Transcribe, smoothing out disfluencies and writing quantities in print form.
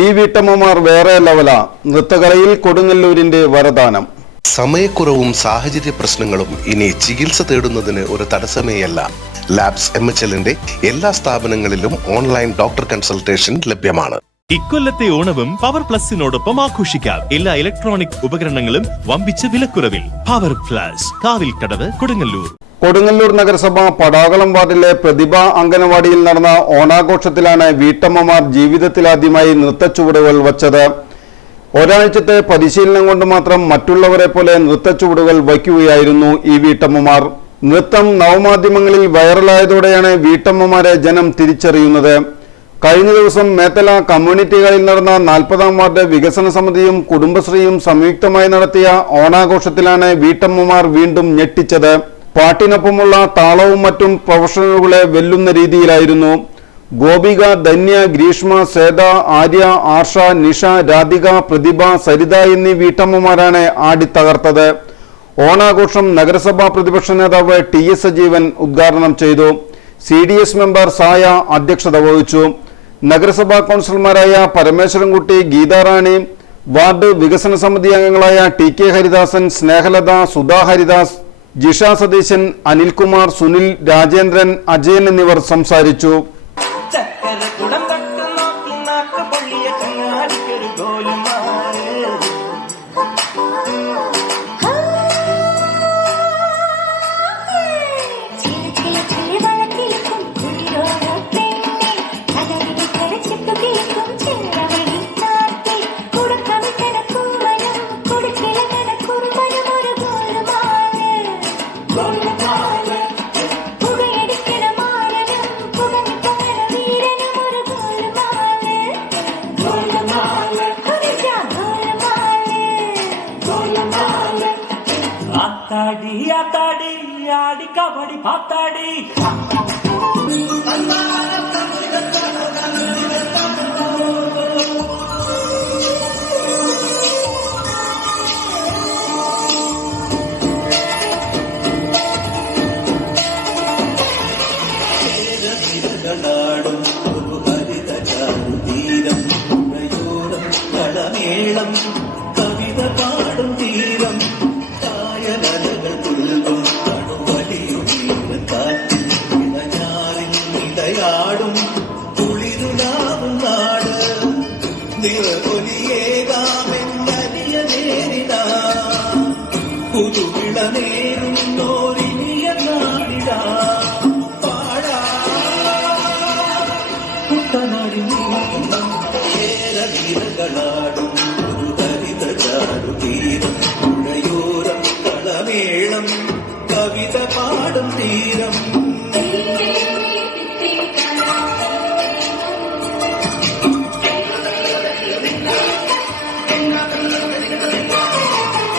ഈ വീട്ടമ്മമാർ വേറെ ലെവല. നൃത്തകലയിൽ കൊടുങ്ങല്ലൂരിന്റെ വരദാനം. സമയക്കുറവും സാഹചര്യ പ്രശ്നങ്ങളും ഇനി ചികിത്സ തേടുന്നതിന് ഒരു തടസ്സമേയല്ല. ലാബ്സ് MHLന്റെ എല്ലാ സ്ഥാപനങ്ങളിലും ഓൺലൈൻ ഡോക്ടർ കൺസൾട്ടേഷൻ ലഭ്യമാണ്. ഇക്കൊല്ലത്തെ ഓണവും പവർ പ്ലസിനോടൊപ്പം ആഘോഷിക്കാം. എല്ലാ ഇലക്ട്രോണിക് ഉപകരണങ്ങളും വമ്പിച്ച വിലക്കുറവിൽ. Power plus, Kavilkadavu, Kodungallur. കൊടുങ്ങല്ലൂർ നഗരസഭ പടാകളം വാർഡിലെ പ്രതിഭ അംഗനവാടിയിൽ നടന്ന ഓണാഘോഷത്തിലാണ് വീട്ടമ്മമാർ ജീവിതത്തിലാദ്യമായി നൃത്തച്ചുവടുകൾ വച്ചത്. ഒരാഴ്ചത്തെ പരിശീലനം കൊണ്ട് മാത്രം മറ്റുള്ളവരെ പോലെ നൃത്തച്ചുവടുകൾ വയ്ക്കുകയായിരുന്നു ഈ വീട്ടമ്മമാർ. നൃത്തം നവമാധ്യമങ്ങളിൽ വൈറലായതോടെയാണ് വീട്ടമ്മമാരെ ജനം തിരിച്ചറിയുന്നത്. കഴിഞ്ഞ ദിവസം മേത്തല കമ്മ്യൂണിറ്റി ഹാളിൽ നടന്ന 40-ാം വാർഡ് വികസന സമിതിയും കുടുംബശ്രീയും സംയുക്തമായി നടത്തിയ ഓണാഘോഷത്തിലാണ് വീട്ടമ്മമാർ വീണ്ടും ഞെട്ടിച്ചത്. പാട്ടിനൊപ്പമുള്ള താളവും മറ്റും പ്രൊഫഷണലുകളെ വെല്ലുന്ന രീതിയിലായിരുന്നു. ഗോപിക, ധന്യ, ഗ്രീഷ്മ, സേത, ആര്യ, ആർഷ, നിഷ, രാധിക, പ്രതിഭ, സരിത എന്നീ വീട്ടമ്മമാരാണ് ആടിത്തകർത്തത്. ഓണാഘോഷം നഗരസഭാ പ്രതിപക്ഷ നേതാവ് TS സജീവൻ ഉദ്ഘാടനം ചെയ്തു. CDS മെമ്പർ സായ അധ്യക്ഷത വഹിച്ചു. നഗരസഭാ കൗൺസിലർമാരായ പരമേശ്വരൻകുട്ടി, ഗീതാറാണി, വാർഡ് വികസന സമിതി അംഗങ്ങളായ TK ഹരിദാസൻ, സ്നേഹലത, സുധാ ഹരിദാസ്, ജിഷ സതീശൻ, അനിൽകുമാർ, സുനിൽ, രാജേന്ദ്രൻ, അജയൻ എന്നിവർ സംസാരിച്ചു. ఆతాడి ఆడి కబడి పాతాడి ും ഒരു ഹരിത തീരം ഉടയോരം കളമേളം കവിത പാടും തീരം കായലകൾ പുൽകും കടുവലിയും കാറ്റിൽ ഇടയാറിൽ ഇടയാടും കുളിരുലാവും നാട് നിറകൊലിയേകാമെന്നരിയ നേരിടാ പുതുവിള നേരുന്നോരിനിയ നാടിടാ കുട്ടനാടി വീരകളാ